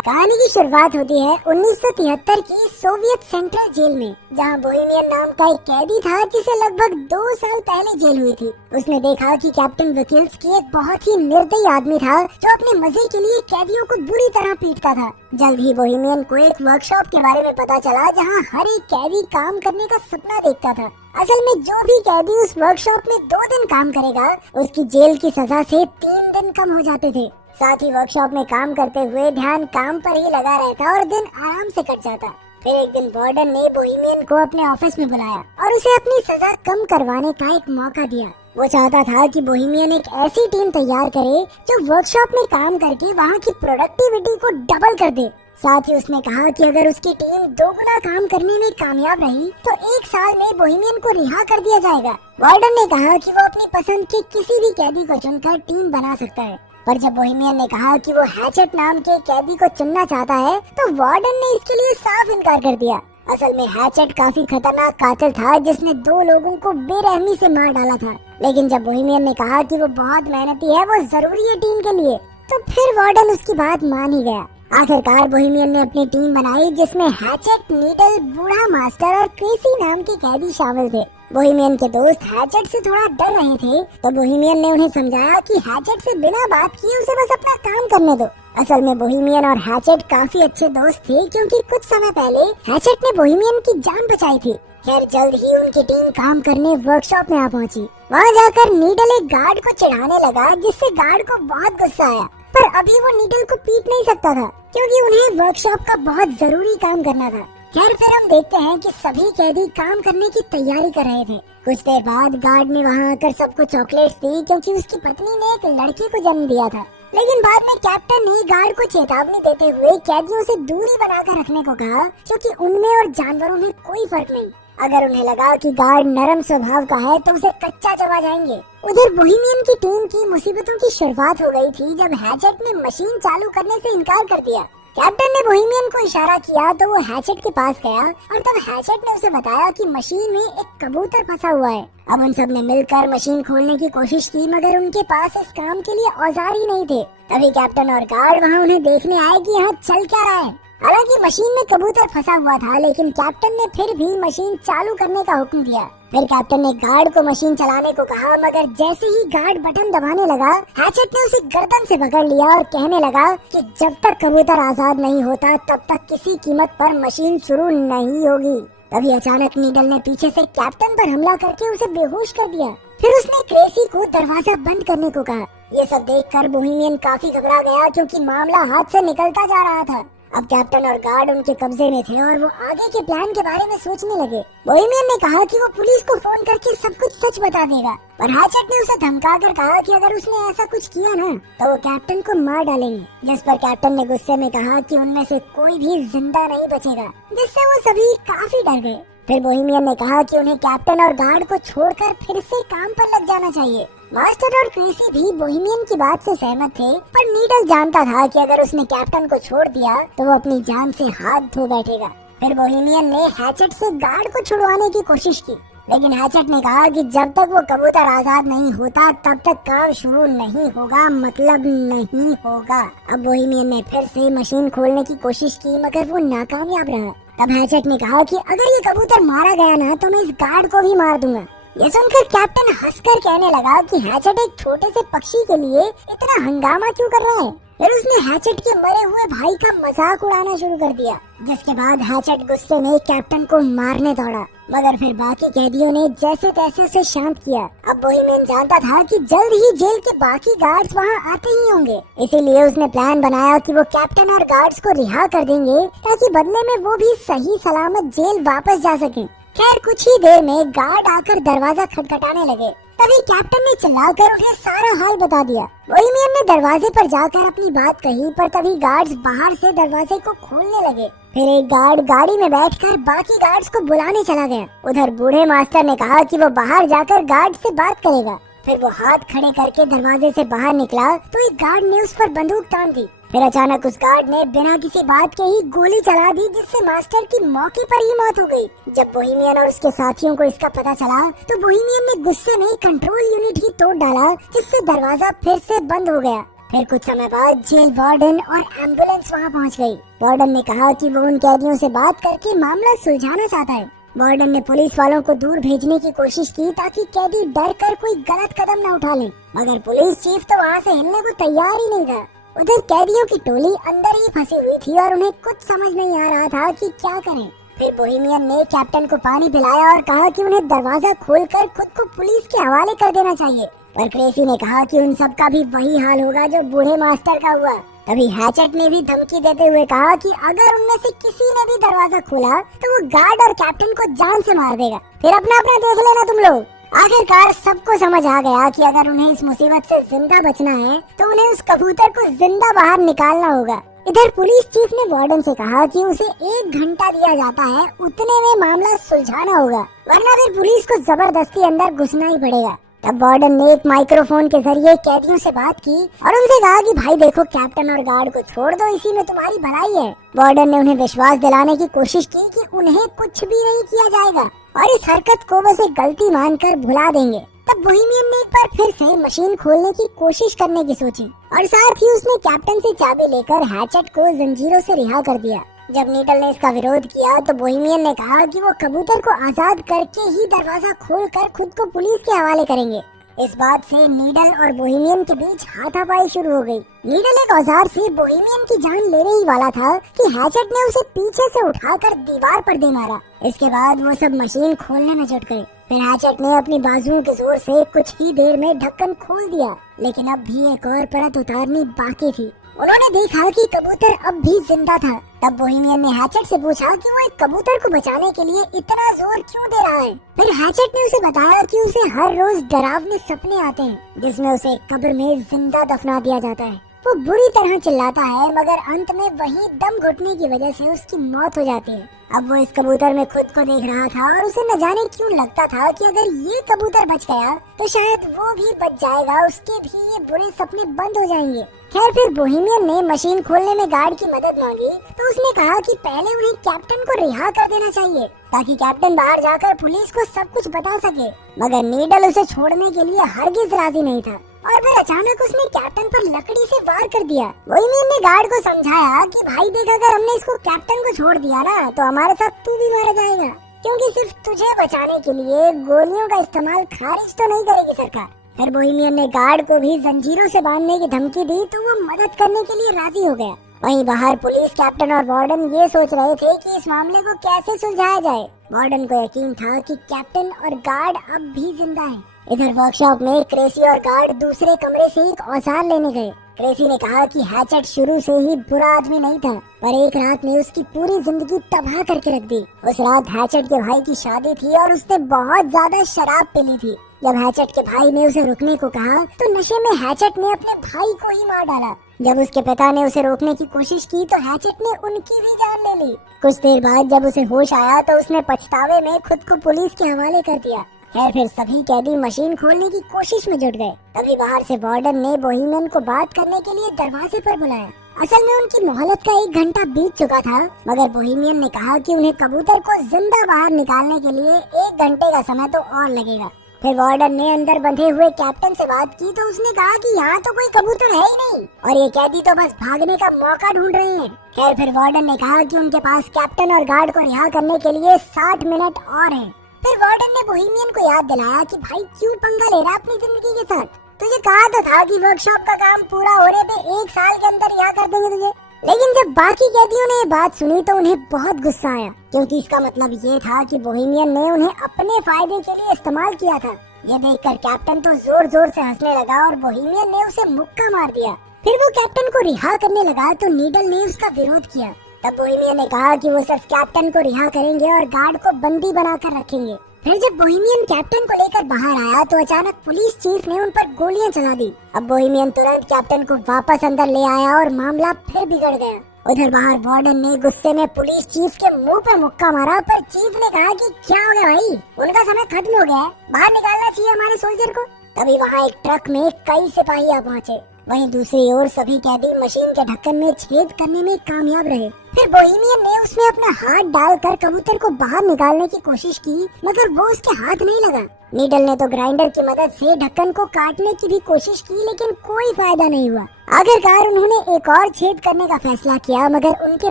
कहानी की शुरुआत होती है 1973 की सोवियत सेंट्रल जेल में, जहां बोहेमियन नाम का एक कैदी था जिसे लगभग 2 साल पहले जेल हुई थी। उसने देखा कि कैप्टन विकिल्स्की एक बहुत ही निर्दयी आदमी था जो अपने मजे के लिए कैदियों को बुरी तरह पीटता था। जल्द ही बोहेमियन को एक वर्कशॉप के बारे में पता चला जहां हर एक कैदी काम करने का सपना देखता था। असल में जो भी कैदी उस वर्कशॉप में 2 दिन काम करेगा उसकी जेल की सजा से 3 दिन कम हो जाते थे। साथ ही वर्कशॉप में काम करते हुए ध्यान काम पर ही लगा रहता और दिन आराम से कट जाता। फिर एक दिन वार्डन ने बोहेमियन को अपने ऑफिस में बुलाया और उसे अपनी सजा कम करवाने का एक मौका दिया। वो चाहता था कि बोहेमियन एक ऐसी टीम तैयार करे जो वर्कशॉप में काम करके वहाँ की प्रोडक्टिविटी को डबल कर दे। साथ ही उसने कहा कि अगर उसकी टीम 2 गुना काम करने में कामयाब रही तो 1 साल में बोहेमियन को रिहा कर दिया जाएगा। वार्डन ने कहा कि वो अपनी पसंद के किसी भी कैदी को चुनकर टीम बना सकता है, पर जब बोहेमियन ने कहा कि वो हैचेट नाम के कैदी को चुनना चाहता है तो वार्डन ने इसके लिए साफ इनकार कर दिया। असल में हैचेट काफी खतरनाक कातिल था जिसने 2 लोगों को बेरहमी से मार डाला था। लेकिन जब बोहेमियन ने कहा कि वो बहुत मेहनती है, वो जरूरी है टीम के लिए, तो फिर वार्डन उसकी बात मान ही गया। आखिरकार बोहेमियन ने अपनी टीम बनाई जिसमें हैचेट, नीडल, बूढ़ा मास्टर और क्रेसी नाम के कैदी शामिल थे। बोहेमियन के दोस्त हैचेट से थोड़ा डर रहे थे तो बोहेमियन ने उन्हें समझाया कि हैचेट से बिना बात किए उसे बस अपना काम करने दो। असल में बोहेमियन और हैचेट काफी अच्छे दोस्त थे क्योंकि कुछ समय पहले हैचेट ने बोहेमियन की जान बचाई थी। खैर जल्द ही उनकी टीम काम करने वर्कशॉप में आ पहुंची। वहां जाकर नीडल एक गार्ड को चिढ़ाने लगा जिससे गार्ड को बहुत गुस्सा आया, पर अभी वो नीडल को पीट नहीं सकता था क्योंकि उन्हें वर्कशॉप का बहुत जरूरी काम करना था। खैर फिर हम देखते हैं कि सभी कैदी काम करने की तैयारी कर रहे थे। कुछ देर बाद गार्ड ने वहां आकर सबको चॉकलेट्स दी क्योंकि उसकी पत्नी ने एक लड़के को जन्म दिया था। लेकिन बाद में कैप्टन ने गार्ड को चेतावनी देते हुए कैदियों से दूरी बनाकर रखने को कहा क्योंकि उनमें और जानवरों में कोई फर्क नहीं। अगर उन्हें लगा कि गार्ड नरम स्वभाव का है तो उसे कच्चा चबा जाएंगे। उधर बोहेमियन की टीम की मुसीबतों की शुरुआत हो गई थी जब हैचेट ने मशीन चालू करने से इनकार कर दिया। कैप्टन ने बोहेमियन को इशारा किया तो वो हैचेट के पास गया और तब हैचेट ने उसे बताया कि मशीन में एक कबूतर फंसा हुआ है। अब उन सब ने मिलकर मशीन खोलने की कोशिश की मगर उनके पास इस काम के लिए औजार ही नहीं थे। तभी कैप्टन और गार्ड वहाँ उन्हें देखने आए कि यहाँ चल क्या रहा है। हालांकि मशीन में कबूतर फंसा हुआ था लेकिन कैप्टन ने फिर भी मशीन चालू करने का हुक्म दिया। फिर कैप्टन ने गार्ड को मशीन चलाने को कहा मगर जैसे ही गार्ड बटन दबाने लगा हैचेट ने उसे गर्दन से पकड़ लिया और कहने लगा कि जब तक कबूतर आजाद नहीं होता तब तक किसी कीमत पर मशीन शुरू नहीं होगी। तभी अचानक नीडल ने पीछे से कैप्टन पर हमला करके उसे बेहोश कर दिया। फिर उसने क्रेसी को दरवाजा बंद करने को कहा। ये सब देखकर बोहेमियन काफी घबरा गया क्योंकि मामला हाथ से निकलता जा रहा था। अब कैप्टन और गार्ड उनके कब्जे में थे और वो आगे के प्लान के बारे में सोचने लगे। बोहेमियन ने कहा कि वो पुलिस को फोन करके सब कुछ सच बता देगा, पर हैचेट ने उसे धमकाकर कहा कि अगर उसने ऐसा कुछ किया ना तो वो कैप्टन को मार डालेंगे। जिस पर कैप्टन ने गुस्से में कहा कि उनमें से कोई भी जिंदा नहीं बचेगा, जिससे वो सभी काफी डर गए। फिर बोहेमियन ने कहा कि उन्हें कैप्टन और गार्ड को छोड़कर फिर से काम पर लग जाना चाहिए। मास्टर और क्रेसी भी बोहेमियन की बात से सहमत थे, पर नीडल जानता था कि अगर उसने कैप्टन को छोड़ दिया तो वो अपनी जान से हाथ धो बैठेगा। फिर बोहेमियन ने हैचेट से गार्ड को छुड़वाने की कोशिश की, लेकिन हैचेट ने कहा कि जब तक वो कबूतर आजाद नहीं होता तब तक काम शुरू नहीं होगा, मतलब नहीं होगा। अब बोहेमियन ने फिर से मशीन खोलने की कोशिश की मगर वो नाकामयाब रहा। तब हैचेट ने कहा कि अगर ये कबूतर मारा गया ना तो मैं इस गार्ड को भी मार दूंगा। ये सुनकर कैप्टन हंसकर कहने लगा कि हैचेट एक छोटे से पक्षी के लिए इतना हंगामा क्यों कर रहा है। फिर उसने हैचेट के मरे हुए भाई का मजाक उड़ाना शुरू कर दिया, जिसके बाद हैचेट गुस्से में कैप्टन को मारने दौड़ा, मगर फिर बाकी कैदियों ने जैसे तैसे उसे शांत किया। अब बोहेमियन जानता था कि जल्द ही जेल के बाकी गार्ड्स वहां आते ही होंगे, इसीलिए उसने प्लान बनाया कि वो कैप्टन और गार्ड्स को रिहा कर देंगे ताकि बदले में वो भी सही सलामत जेल वापस जा सकें। खैर कुछ ही देर में गार्ड आकर दरवाजा खटखटाने लगे। तभी कैप्टन ने चिल्लाकर उन्हें सारा हाल बता दिया। बोहेमियन ने दरवाजे पर जाकर अपनी बात कही, पर तभी गार्ड्स बाहर से दरवाजे को खोलने लगे। फिर एक गार्ड गाड़ी में बैठकर बाकी गार्ड्स को बुलाने चला गया। उधर बूढ़े मास्टर ने कहा कि वो बाहर जाकर गार्ड से बात करेगा। फिर वो हाथ खड़े करके दरवाजे से बाहर निकला तो एक गार्ड ने उस पर बंदूक तान दी। फिर अचानक उस गार्ड ने बिना किसी बात के ही गोली चला दी, जिससे मास्टर की मौके पर ही मौत हो गई। जब बोहेमियन और उसके साथियों को इसका पता चला तो बोहेमियन ने गुस्से में कंट्रोल यूनिट ही तोड़ डाला, जिससे दरवाजा फिर से बंद हो गया। फिर कुछ समय बाद जेल वार्डन और एम्बुलेंस वहाँ पहुँच गई। वार्डन ने कहा कि वो उन कैदियों से बात करके मामला सुलझाना चाहता है। वार्डन ने पुलिस वालों को दूर भेजने की कोशिश की ताकि कैदी डर कर कोई गलत कदम न उठा ले, मगर पुलिस चीफ तो वहाँ से हिलने को तैयार ही नहीं था। उधर कैदियों की टोली अंदर ही फंसी हुई थी और उन्हें कुछ समझ नहीं आ रहा था कि क्या करें। फिर बोहेमियन ने कैप्टन को पानी पिलाया और कहा कि उन्हें दरवाजा खोलकर खुद को पुलिस के हवाले कर देना चाहिए, पर क्रेसी ने कहा कि उन सब का भी वही हाल होगा जो बूढ़े मास्टर का हुआ। तभी हैचेट ने भी धमकी देते हुए कहा कि अगर उनमें से किसी ने भी दरवाजा खोला तो वो गार्ड और कैप्टन को जान से मार देगा। फिर अपना अपना देख लेना तुम लोग। आखिरकार सबको समझ आ गया कि अगर उन्हें इस मुसीबत से जिंदा बचना है तो उन्हें उस कबूतर को जिंदा बाहर निकालना होगा। इधर पुलिस चीफ ने वार्डन से कहा कि उसे 1 घंटा दिया जाता है, उतने में मामला सुलझाना होगा, वरना फिर पुलिस को जबरदस्ती अंदर घुसना ही पड़ेगा। तब वार्डन ने एक माइक्रोफोन के जरिए कैदियों से बात की और उनसे कहा कि भाई देखो, कैप्टन और गार्ड को छोड़ दो, इसी में तुम्हारी भलाई है। वार्डन ने उन्हें विश्वास दिलाने की कोशिश की कि उन्हें कुछ भी नहीं किया जाएगा और इस हरकत को बस एक गलती मानकर भुला देंगे। तब बोहेमियन ने एक बार फिर से मशीन खोलने की कोशिश करने की सोची और साथ ही उसने कैप्टन से चाबी लेकर हैचेट को जंजीरों से रिहा कर दिया। जब नीडल ने इसका विरोध किया तो बोहेमियन ने कहा कि वो कबूतर को आजाद करके ही दरवाजा खोलकर खुद को पुलिस के हवाले करेंगे। इस बात से नीडल और बोहेमियन के बीच हाथापाई शुरू हो गई। नीडल एक औजार से बोहेमियन की जान लेने ही वाला था कि हैचेट ने उसे पीछे से उठाकर दीवार पर दे मारा। इसके बाद वो सब मशीन खोलने में जुट गए। फिर हैचेट ने अपनी बाजुओं के जोर से कुछ ही देर में ढक्कन खोल दिया, लेकिन अब भी एक और परत उतारनी बाकी थी। उन्होंने देखा कि कबूतर अब भी जिंदा था। तब बोहेमियन ने हैचेट से पूछा कि वो एक कबूतर को बचाने के लिए इतना जोर क्यों दे रहा है। फिर हैचेट ने उसे बताया कि उसे हर रोज डरावने सपने आते हैं जिसमें उसे कब्र में जिंदा दफना दिया जाता है। वो बुरी तरह चिल्लाता है, मगर अंत में वही दम घुटने की वजह से उसकी मौत हो जाती है। अब वो इस कबूतर में खुद को देख रहा था और उसे न जाने क्यों लगता था कि अगर ये कबूतर बच गया तो शायद वो भी बच जाएगा, उसके भी ये बुरे सपने बंद हो जाएंगे। खैर, फिर बोहेमियन ने मशीन खोलने में गार्ड की मदद मांगी तो उसने कहा कि पहले उन्हें कैप्टन को रिहा कर देना चाहिए ताकि कैप्टन बाहर जाकर पुलिस को सब कुछ बता सके, मगर नीडल उसे छोड़ने के लिए हरगिज राजी नहीं था और फिर अचानक उसने कैप्टन पर लकड़ी से वार कर दिया। बोहेमियन ने गार्ड को समझाया कि भाई देख, अगर हमने इसको कैप्टन को छोड़ दिया ना तो हमारे साथ तू भी मारा जाएगा, क्योंकि सिर्फ तुझे बचाने के लिए गोलियों का इस्तेमाल खारिज तो नहीं करेगी सरकार। फिर बोहेमियन ने गार्ड को भी जंजीरों से बांधने की धमकी दी तो वो मदद करने के लिए राजी हो गया। वहीं बाहर पुलिस, कैप्टन और वार्डन ये सोच रहे थे कि इस मामले को कैसे सुलझाया जाए। वार्डन को यकीन था कि कैप्टन और गार्ड अब भी जिंदा हैं। इधर वर्कशॉप में क्रेसी और गार्ड दूसरे कमरे से एक औजार लेने गए। क्रेसी ने कहा कि हैचेट शुरू से ही बुरा आदमी नहीं था, पर एक रात ने उसकी पूरी जिंदगी तबाह करके रख दी। उस रात हैचेट के भाई की शादी थी और उसने बहुत ज्यादा शराब पी ली थी। जब हैचेट के भाई ने उसे रुकने को कहा तो नशे में हैचेट ने अपने भाई को ही मार डाला। जब उसके पिता ने उसे रोकने की कोशिश की तो हैचेट ने उनकी भी जान ले ली। कुछ देर बाद जब उसे होश आया तो उसने पछतावे में खुद को पुलिस के हवाले कर दिया। खैर, फिर सभी कैदी मशीन खोलने की कोशिश में जुट गए। तभी बाहर से वार्डन ने बोहेमियन को बात करने के लिए दरवाजे पर बुलाया। असल में उनकी मोहलत का 1 घंटा बीत चुका था, मगर बोहेमियन ने कहा कि उन्हें कबूतर को जिंदा बाहर निकालने के लिए 1 घंटे का समय तो और लगेगा। फिर वार्डन ने अंदर बंधे हुए कैप्टन से बात की तो उसने कहा कि यहाँ तो कोई कबूतर है ही नहीं और ये कैदी तो बस भागने का मौका ढूंढ रहे हैं। खैर, फिर वार्डन ने कहा कि उनके पास कैप्टन और गार्ड को रिहा करने के लिए 60 मिनट और हैं। फिर वार्डन ने बोहेमियन को याद दिलाया कि भाई क्यों पंगा ले रहा अपनी जिंदगी के साथ, तुझे कहा तो था कि वर्कशॉप का काम पूरा होने पे 1 साल के अंदर रिहा कर देंगे तुझे। लेकिन जब बाकी कैदियों ने ये बात सुनी तो उन्हें बहुत गुस्सा आया, क्योंकि इसका मतलब ये था कि बोहेमियन ने उन्हें अपने फायदे के लिए इस्तेमाल किया था। ये देखकर कैप्टन तो जोर जोर से हंसने लगा और बोहेमियन ने उसे मुक्का मार दिया। फिर वो कैप्टन को रिहा करने लगा तो नीडल ने उसका विरोध किया। तब बोहेमियन ने कहा कि वो सिर्फ कैप्टन को रिहा करेंगे और गार्ड को बंदी बनाकर रखेंगे। फिर जब बोहेमियन कैप्टन को लेकर बाहर आया तो अचानक पुलिस चीफ ने उन पर गोलियां चला दी। अब बोहेमियन तुरंत कैप्टन को वापस अंदर ले आया और मामला फिर बिगड़ गया। उधर बाहर वार्डन ने गुस्से में पुलिस चीफ के मुंह पे मुक्का मारा, पर चीफ ने कहा कि क्या हो गया भाई, उनका समय खत्म हो गया है, बाहर निकालना चाहिए हमारे सोल्जर को। तभी वहाँ एक ट्रक में कई सिपाही आ पहुँचे। वहीं दूसरी ओर सभी कैदी मशीन के ढक्कन में छेद करने में कामयाब रहे फिर बोहेमियन ने उसमें अपना हाथ डालकर कबूतर को बाहर निकालने की कोशिश की, मगर वो उसके हाथ नहीं लगा। नीडल ने तो ग्राइंडर की मदद से ढक्कन को काटने की भी कोशिश की, लेकिन कोई फायदा नहीं हुआ। आखिरकार उन्होंने एक और छेद करने का फैसला किया, मगर उनके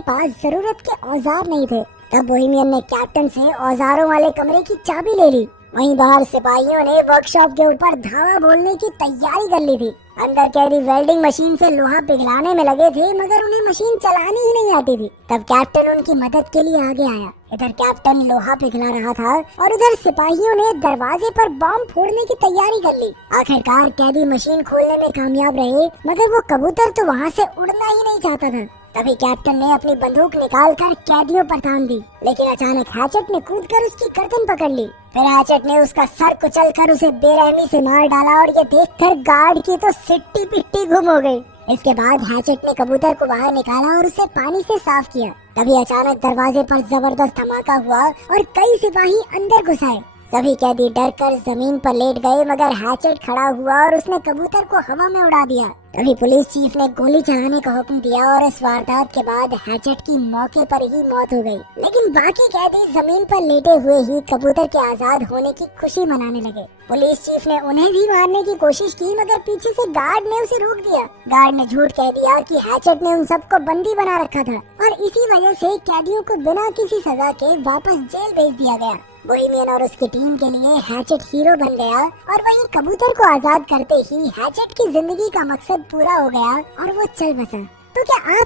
पास जरूरत के औजार नहीं थे। तब बोहेमियन ने कैप्टन से औजारों वाले कमरे की चाबी ले ली। वहीं बाहर सिपाहियों ने वर्कशॉप के ऊपर धावा बोलने की तैयारी कर ली थी। अंदर कैदी वेल्डिंग मशीन से लोहा पिघलाने में लगे थे, मगर उन्हें मशीन चलानी ही नहीं आती थी। तब कैप्टन उनकी मदद के लिए आगे आया। इधर कैप्टन लोहा पिघला रहा था और उधर सिपाहियों ने दरवाजे पर बम फोड़ने की तैयारी कर ली। आखिरकार कैदी मशीन खोलने में कामयाब रहे, मगर वो कबूतर तो वहाँ से उड़ना ही नहीं चाहता था। तभी कैप्टन ने अपनी बंदूक निकालकर कैदियों पर तान दी, लेकिन अचानक हैचेट ने कूदकर उसकी गर्दन पकड़ ली। फिर हैचेट ने उसका सर कुचलकर उसे बेरहमी से मार डाला और ये देखकर गार्ड की तो सिट्टी पिट्टी गुम हो गई। इसके बाद हैचेट ने कबूतर को बाहर निकाला और उसे पानी से साफ किया। तभी अचानक दरवाजे पर जबरदस्त धमाका हुआ और कई सिपाही अंदर घुस आए। सभी कैदी डरकर जमीन पर लेट गए, मगर हैचेट खड़ा हुआ और उसने कबूतर को हवा में उड़ा दिया। तभी पुलिस चीफ ने गोली चलाने का हुक्म दिया और इस वारदात के बाद हैचेट की मौके पर ही मौत हो गई। लेकिन बाकी कैदी जमीन पर लेटे हुए ही कबूतर के आजाद होने की खुशी मनाने लगे। पुलिस चीफ ने उन्हें भी मारने की कोशिश की, मगर पीछे से गार्ड ने उसे रोक दिया। गार्ड ने झूठ कह दिया कि हैचेट ने उन सबको बंदी बना रखा था और इसी वजह से कैदियों को बिना किसी सजा के वापस जेल भेज दिया गया। बोहेमियन और उसकी टीम के लिए हैचेट हीरो बन गया और वहीं कबूतर को आजाद करते ही हैचेट की जिंदगी का मकसद पूरा हो गया और वो चल बसा। तो क्या आप